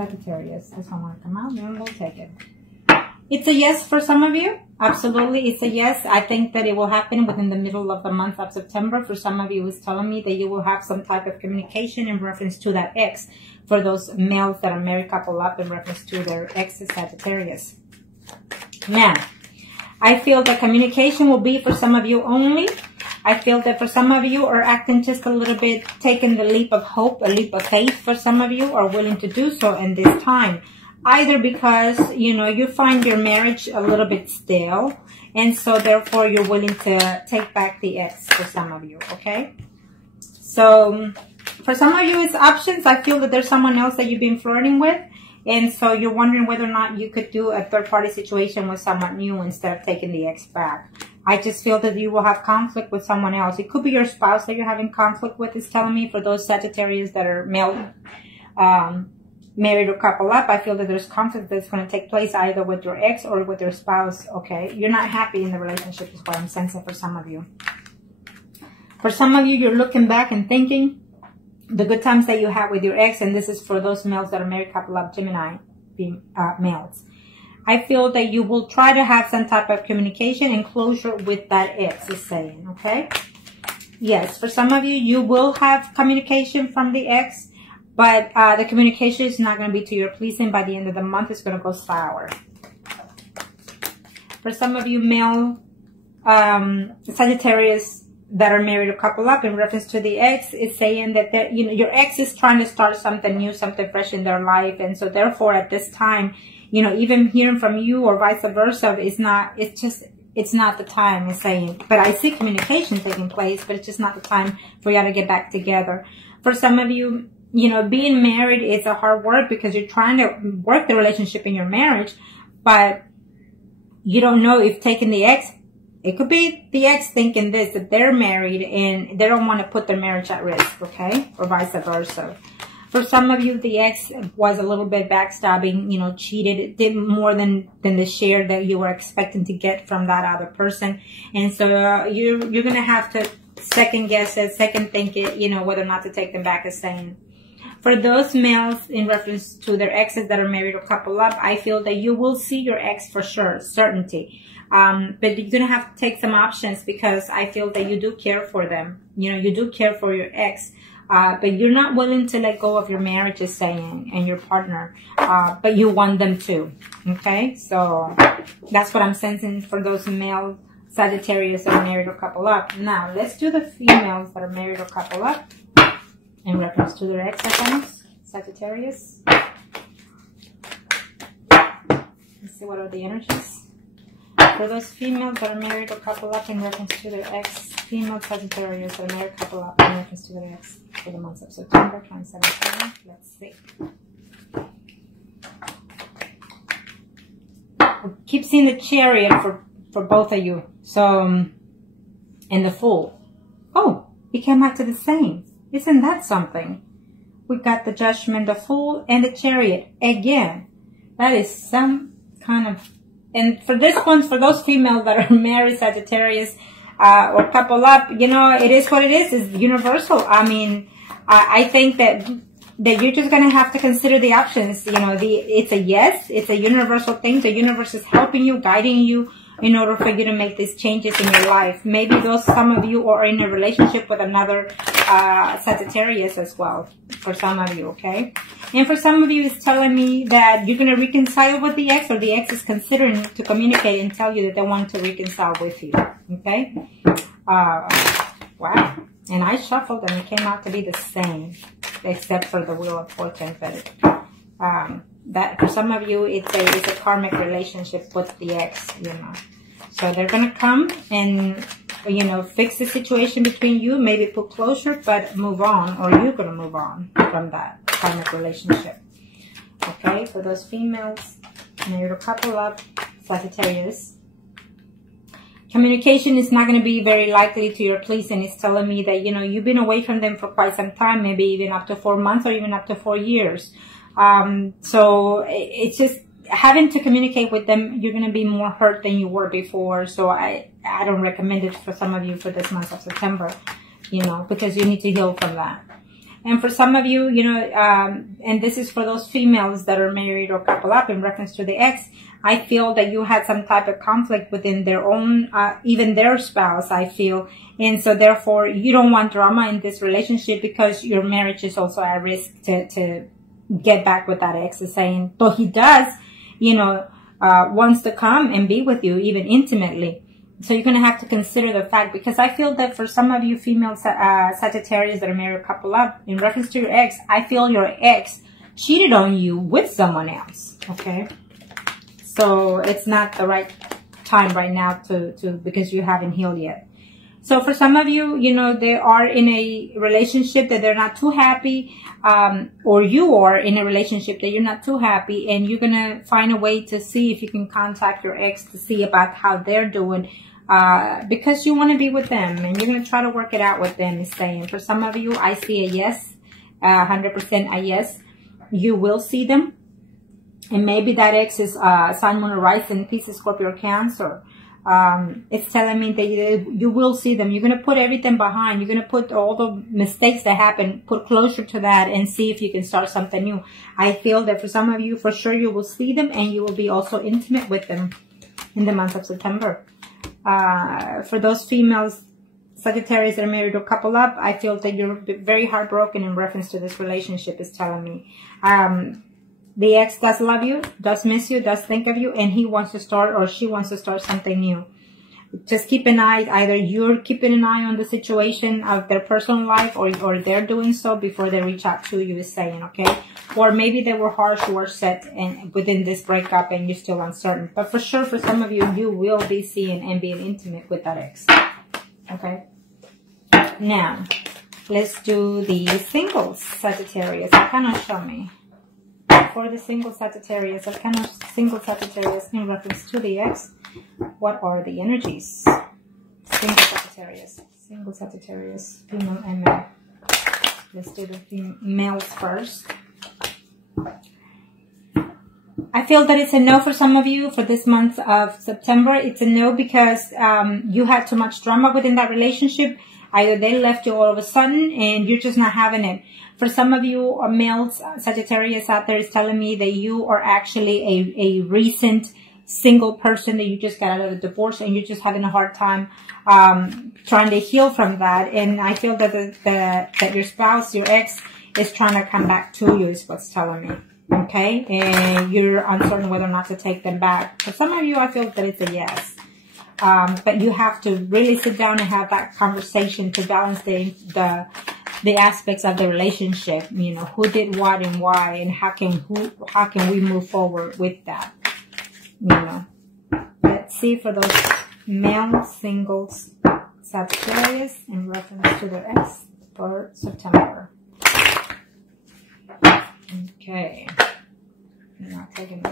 Sagittarius. This one want to come out, then we'll take it. It's a yes for some of you. Absolutely, it's a yes. I think that it will happen within the middle of the month of September. For some of you, it's telling me that you will have some type of communication in reference to that ex. For those males that are married couple up, in reference to their ex Sagittarius. Now, I feel that communication will be for some of you only. I feel that for some of you are acting just a little bit, taking the leap of hope, a leap of faith. For some of you are willing to do so in this time. Either because, you know, you find your marriage a little bit stale, and so therefore you're willing to take back the ex for some of you, okay? So for some of you, it's options. I feel that there's someone else that you've been flirting with, and so you're wondering whether or not you could do a third-party situation with someone new instead of taking the ex back. I just feel that you will have conflict with someone else. It could be your spouse that you're having conflict with, is telling me, for those Sagittarius that are male, married or couple up. I feel that there's conflict that's going to take place either with your ex or with your spouse, okay? You're not happy in the relationship is what I'm sensing for some of you. For some of you, you're looking back and thinking the good times that you had with your ex, and this is for those males that are married couple up, Gemini males. I feel that you will try to have some type of communication and closure with that ex, is saying, okay? Yes, for some of you, you will have communication from the ex, but the communication is not going to be to your pleasing. By the end of the month, it's going to go sour. For some of you male Sagittarius that are married or couple up, in reference to the ex, it's saying that, you know, your ex is trying to start something new, something fresh in their life. And so therefore at this time, you know, even hearing from you or vice versa, it's not the time, it's saying. But I see communication taking place, but it's just not the time for y'all to get back together. For some of you, you know, being married is a hard work because you're trying to work the relationship in your marriage, but you don't know if taking the ex, it could be the ex thinking this, that they're married and they don't want to put their marriage at risk, okay? Or vice versa. For some of you, the ex was a little bit backstabbing, you know, cheated. It did more than the share that you were expecting to get from that other person. And so you're going to have to second guess it, second think it, you know, whether or not to take them back, as saying. For those males in reference to their exes that are married or couple up, I feel that you will see your ex for sure, certainty. But you're going to have to take some options because I feel that you do care for them. You know, you do care for your ex, but you're not willing to let go of your marriage, is saying, and your partner, but you want them to. Okay, so that's what I'm sensing for those male Sagittarius that are married or couple up. Now, let's do the females that are married or couple up in reference to their ex accounts, Sagittarius. Let's see what are the energies. For those females that are married or couple up in reference to their ex, female Sagittarius that are married couple up in reference to their ex for the months of September 2017. Let's see. I keep seeing the Chariot for both of you. So, and the Fool. Oh, it came out to the same. Isn't that something? We got the Judgment, the Fool, and the Chariot again. That is some kind of... And for this one, for those females that are married, Sagittarius, or couple up, you know, it is what it is. It's universal. I mean, I think that you're just going to have to consider the options. You know, it's a yes. It's a universal thing. The universe is helping you, guiding you in order for you to make these changes in your life. Maybe some of you are in a relationship with another Sagittarius as well, for some of you, okay? And for some of you, it's telling me that you're going to reconcile with the ex, or the ex is considering to communicate and tell you that they want to reconcile with you, okay? Wow. And I shuffled and it came out to be the same, except for the Wheel of Fortune. But that for some of you, it's a karmic relationship with the ex, you know. So they're going to come and, you know, fix the situation between you, maybe put closure, but move on, or you're going to move on from that karmic relationship. Okay, for those females, married or couple up, Sagittarius. Communication is not going to be very likely to your pleasing. It's telling me that, you know, you've been away from them for quite some time, maybe even up to 4 months or even up to 4 years. So it's just having to communicate with them. You're going to be more hurt than you were before. So I don't recommend it for some of you for this month of September, you know, because you need to heal from that. And for some of you, you know, and this is for those females that are married or couple up in reference to the ex, I feel that you had some type of conflict within their own, even their spouse, I feel. And so therefore, you don't want drama in this relationship because your marriage is also at risk to get back with that ex, is saying, but he does, you know, wants to come and be with you, even intimately. So you're going to have to consider the fact, because I feel that for some of you female Sagittarius that are married couple up, in reference to your ex, I feel your ex cheated on you with someone else, okay? So it's not the right time right now because you haven't healed yet. So for some of you, you know, they are in a relationship that they're not too happy, or you are in a relationship that you're not too happy, and you're going to find a way to see if you can contact your ex to see about how they're doing, because you want to be with them and you're going to try to work it out with them, is saying. For some of you, I see a yes, 100% a yes. You will see them. And maybe that ex is Sun, Moon, or Rising, Pisces, Scorpio, or Cancer. It's telling me that you will see them. You're going to put everything behind. You're going to put all the mistakes that happen, put closure to that, and see if you can start something new. I feel that for some of you, for sure, you will see them, and you will be also intimate with them in the month of September. For those females, Sagittarius that are married or couple up, I feel that you're very heartbroken in reference to this relationship, is telling me. The ex does love you, does miss you, does think of you, and he wants to start, or she wants to start something new. Just keep an eye, either you're keeping an eye on the situation of their personal life, or they're doing so before they reach out to you, is saying, okay? Or maybe they were harsh words said and within this breakup and you're still uncertain. But for sure, for some of you, you will be seeing and being intimate with that ex, okay? Now, let's do the singles, Sagittarius. Arcana, show me. For the single Sagittarius, Arcana, single Sagittarius in reference to the ex, what are the energies? Single Sagittarius, female and male. Let's do the males first. I feel that it's a no for some of you for this month of September. It's a no because you had too much drama within that relationship. Either they left you all of a sudden and you're just not having it. For some of you males, Sagittarius out there, is telling me that you are actually a recent single person, that you just got out of a divorce and you're just having a hard time trying to heal from that. And I feel that that your spouse, your ex, is trying to come back to you, is what's telling me. Okay? And you're uncertain whether or not to take them back. For some of you, I feel that it's a yes. But you have to really sit down and have that conversation to balance the aspects of the relationship. You know, who did what and why, and how can we move forward with that? You know, let's see for those male singles Sagittarius in reference to their ex for September. Okay, I'm not taking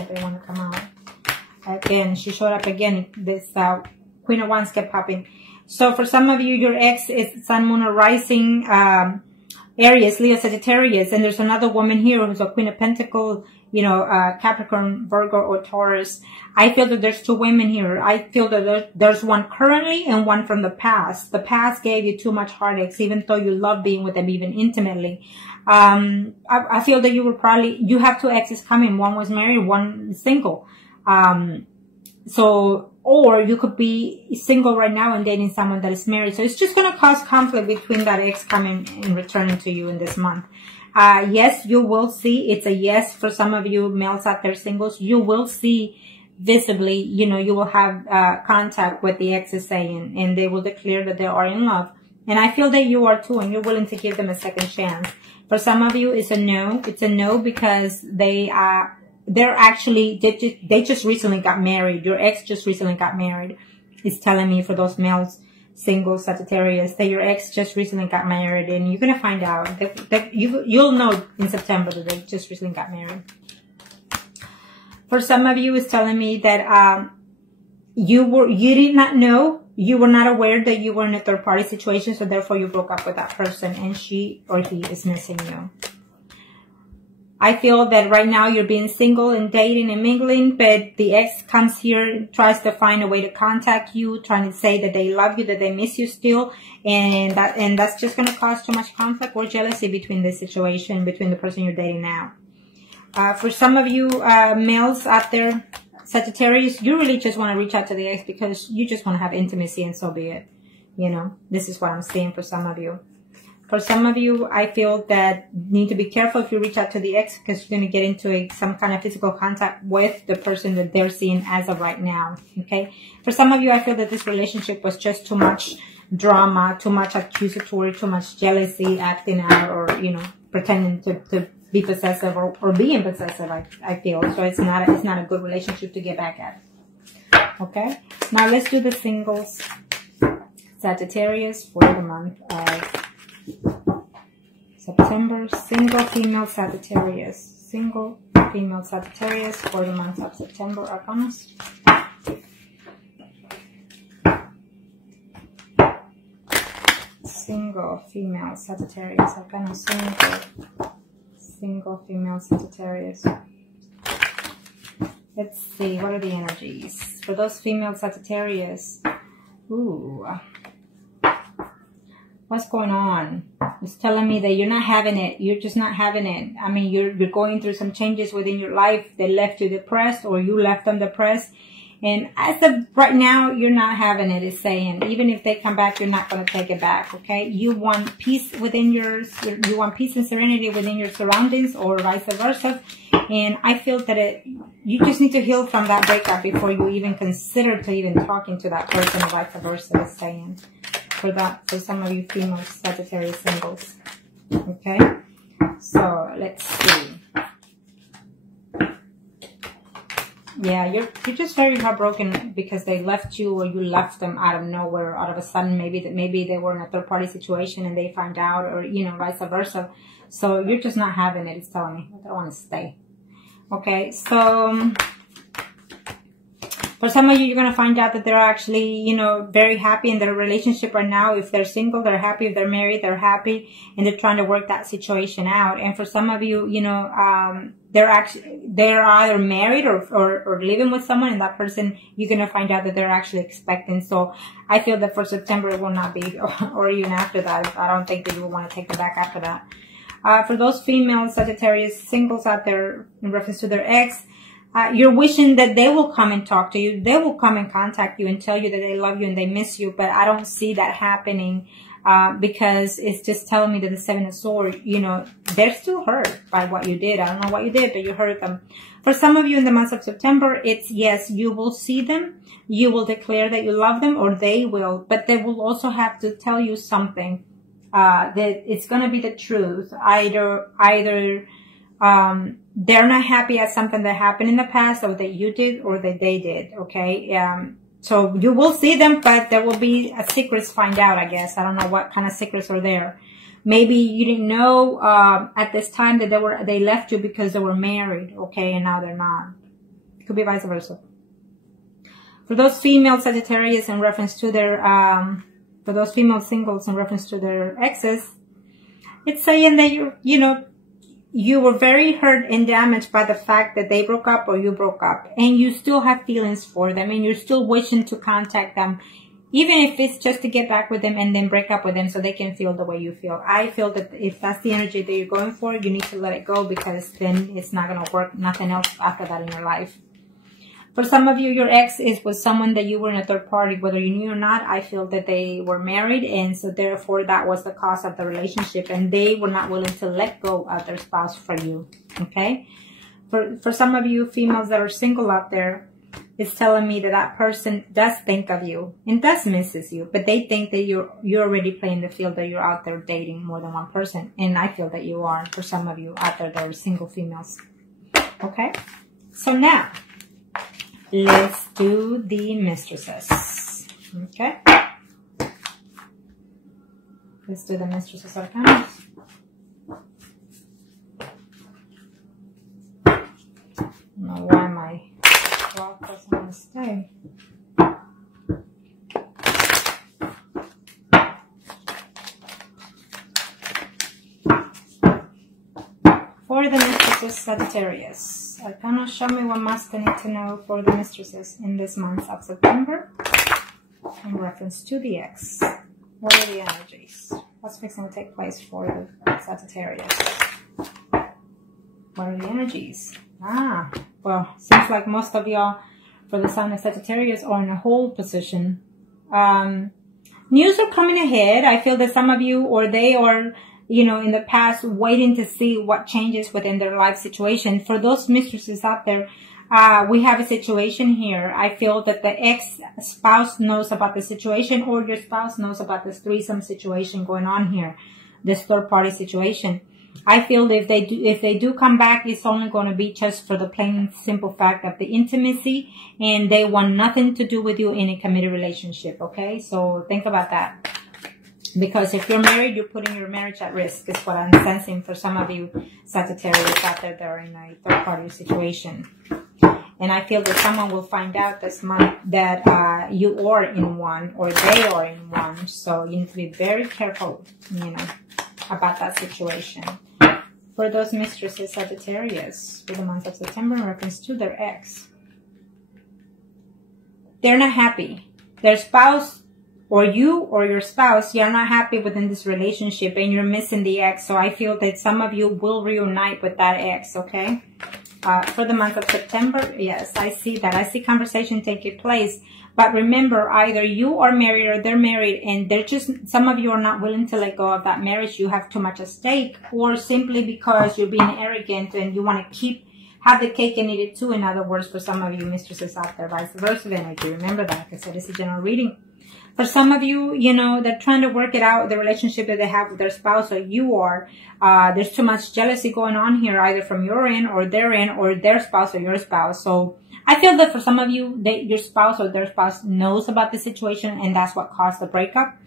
it. They want to come out. Again, she showed up again. This Queen of Wands kept popping. So for some of you, your ex is Sun, Moon, or Rising, Aries, Leo, Sagittarius. And there's another woman here who's a Queen of Pentacles, you know, Capricorn, Virgo, or Taurus. I feel that there's two women here. I feel that there's one currently and one from the past. The past gave you too much heartaches, even though you love being with them, even intimately. I feel that you have two exes coming. One was married, one single. Or you could be single right now and dating someone that is married. So it's just going to cause conflict between that ex coming and returning to you in this month. Yes, you will see. It's a yes for some of you males out there, singles. You will see visibly, you know, you will have contact with the ex is saying, and they will declare that they are in love. And I feel that you are too, and you're willing to give them a second chance. For some of you, it's a no. It's a no because they're actually, they just recently got married. Your ex just recently got married. It's telling me for those males, single Sagittarius, that your ex just recently got married, and you're going to find out that you'll know in September that they just recently got married. For some of you, it's telling me that, you did not know, you were not aware that you were in a third party situation. So therefore you broke up with that person and she or he is missing you. I feel that right now you're being single and dating and mingling, but the ex comes here and tries to find a way to contact you, trying to say that they love you, that they miss you still, and that's just going to cause too much conflict or jealousy between the situation, between the person you're dating now. For some of you males out there, Sagittarius, you really just want to reach out to the ex because you just want to have intimacy, and so be it. You know, this is what I'm seeing for some of you. For some of you, I feel that you need to be careful if you reach out to the ex because you're going to get into some kind of physical contact with the person that they're seeing as of right now, okay? For some of you, I feel that this relationship was just too much drama, too much accusatory, too much jealousy, acting out, or, you know, pretending to be possessive or being possessive, I feel. So it's not a good relationship to get back at, okay? Now let's do the singles. Sagittarius for the month of September, single female Sagittarius. Single female Sagittarius for the month of September, Arcanas. Single female Sagittarius, Arcanas. Single female Sagittarius. Let's see, what are the energies? For those female Sagittarius, ooh. What's going on? It's telling me that you're not having it. You're just not having it. I mean, you're going through some changes within your life that left you depressed, or you left them depressed. And as of right now, you're not having it. It's saying, even if they come back, you're not going to take it back, okay? You want peace within you want peace and serenity within your surroundings, or vice versa. And I feel that you just need to heal from that breakup before you even consider to even talking to that person, or vice versa, it's saying. For some of you female Sagittarius singles. Okay? So, let's see. Yeah, you're just very heartbroken because they left you, or you left them out of nowhere, out of a sudden. Maybe they were in a third party situation and they found out, or, you know, vice versa. So, you're just not having it, it's telling me. I don't want to stay. Okay, so for some of you, you're going to find out that they're actually, you know, very happy in their relationship right now. If they're single, they're happy. If they're married, they're happy. And they're trying to work that situation out. And for some of you, you know, they're either married or living with someone. And that person, you're going to find out that they're actually expecting. So I feel that for September, it will not be, or even after that. I don't think that you will want to take them back after that. For those female Sagittarius singles out there in reference to their ex, you're wishing that they will come and talk to you. They will come and contact you and tell you that they love you and they miss you. But I don't see that happening because it's just telling me that the Seven of Swords, you know, they're still hurt by what you did. I don't know what you did, but you hurt them. For some of you in the month of September, it's yes, you will see them. You will declare that you love them, or they will. But they will also have to tell you something that it's going to be the truth. Either they're not happy at something that happened in the past, or that you did, or that they did, okay? So you will see them, but there will be secrets find out, I guess. I don't know what kind of secrets are there. Maybe you didn't know at this time that they left you because they were married, okay, and now they're not. It could be vice versa. For those female Sagittarius in reference to their, for those female singles in reference to their exes, it's saying that you were very hurt and damaged by the fact that they broke up or you broke up, and you still have feelings for them, and you're still wishing to contact them, even if it's just to get back with them and then break up with them so they can feel the way you feel. I feel that if that's the energy that you're going for, you need to let it go, because then it's not going to work, nothing else after that in your life. For some of you, your ex is with someone that you were in a third party, whether you knew or not. I feel that they were married, and so therefore that was the cause of the relationship, and they were not willing to let go of their spouse for you, okay? For some of you females that are single out there, it's telling me that that person does think of you and does misses you, but they think that you're already playing the field, that you're out there dating more than one person, and I feel that you are for some of you out there that are single females, okay? So now, let's do the mistresses, okay? Let's do the mistresses arcana. I don't know why my clock doesn't want to stay. For the mistresses, Sagittarius. Arcana, show me what must I need to know for the mistresses in this month of September in reference to the ex. What are the energies? What's fixing to take place for the Sagittarius? What are the energies? Well, seems like most of y'all for the sign of Sagittarius are in a hold position. News are coming ahead. I feel that some of you, or they are, you know, in the past waiting to see what changes within their life situation. For those mistresses out there, we have a situation here. I feel that the ex-spouse knows about the situation, or your spouse knows about this threesome situation going on here, this third-party situation. I feel that if they do come back, it's only going to be just for the plain simple fact of the intimacy, and they want nothing to do with you in a committed relationship. Okay, so think about that. Because if you're married, you're putting your marriage at risk, is what I'm sensing for some of you Sagittarius out there that are in a third-party situation. And I feel that someone will find out this month that you are in one, or they are in one. So you need to be very careful, you know, about that situation. For those mistresses, Sagittarius, for the month of September in reference to their ex. They're not happy. Their spouse, or you or your spouse, you're not happy within this relationship and you're missing the ex. So I feel that some of you will reunite with that ex, okay? For the month of September, yes, I see that. I see conversation taking place. But remember, either you are married or they're married, and they're just, some of you are not willing to let go of that marriage. You have too much at stake, or simply because you're being arrogant and you want to have the cake and eat it too. In other words, for some of you mistresses out there, vice versa energy. Remember that, like I said, it's a general reading. For some of you, you know, they're trying to work it out, the relationship that they have with their spouse, or you are. There's too much jealousy going on here, either from your end or their end, or their spouse or your spouse. So I feel that for some of you, your spouse or their spouse knows about the situation, and that's what caused the breakup.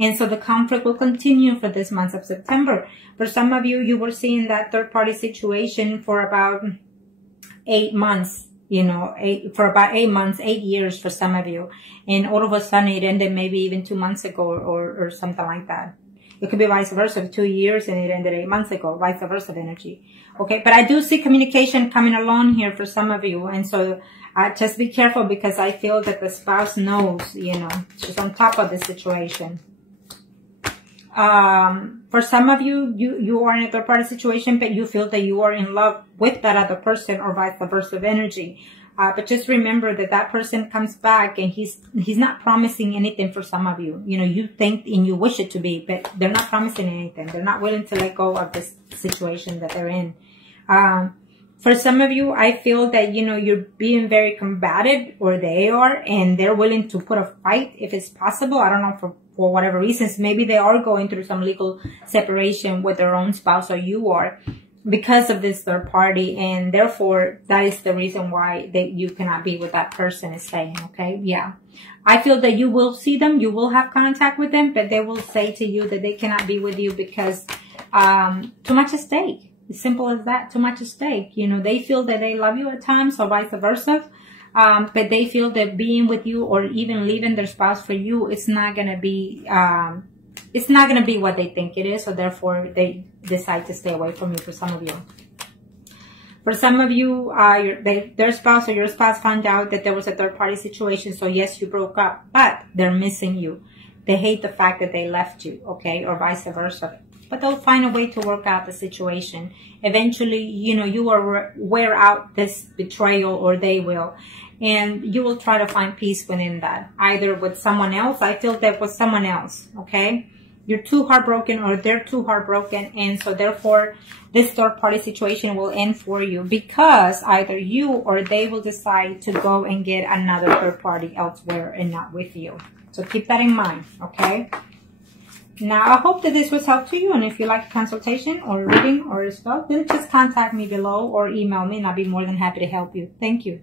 And so the conflict will continue for this month of September. For some of you, you were seeing that third-party situation for about 8 months. You know, for about 8 months, 8 years for some of you. And all of a sudden it ended maybe even 2 months ago, or something like that. It could be vice versa, 2 years and it ended 8 months ago, vice versa energy. Okay, but I do see communication coming along here for some of you. And so just be careful, because I feel that the spouse knows, you know, she's on top of the situation. For some of you, you are in a third party situation, but you feel that you are in love with that other person, or vice versa energy. But just remember that that person comes back and he's not promising anything for some of you. You know, you think and you wish it to be, but they're not promising anything. They're not willing to let go of this situation that they're in. For some of you, I feel that, you know, you're being very combative, or they are, and they're willing to put a fight if it's possible. I don't know, for whatever reasons. Maybe they are going through some legal separation with their own spouse, or you are, because of this third party, and therefore that is the reason why you cannot be with that person, is saying, okay? Yeah. I feel that you will see them, you will have contact with them, but they will say to you that they cannot be with you because too much at stake. As simple as that, too much at stake. You know, they feel that they love you at times, or vice versa. But they feel that being with you, or even leaving their spouse for you, it's not going to be, what they think it is. So therefore they decide to stay away from you, for some of you. For some of you, their spouse or your spouse found out that there was a third party situation. So yes, you broke up, but they're missing you. They hate the fact that they left you, okay, or vice versa. But they'll find a way to work out the situation. Eventually, you know, you will wear out this betrayal, or they will. And you will try to find peace within that. Either with someone else. I feel that with someone else, okay? You're too heartbroken, or they're too heartbroken. And so therefore, this third party situation will end for you, because either you or they will decide to go and get another third party elsewhere and not with you. So keep that in mind, okay? Now, I hope that this was helpful to you. And if you like a consultation or reading or a spell, then just contact me below or email me, and I'll be more than happy to help you. Thank you.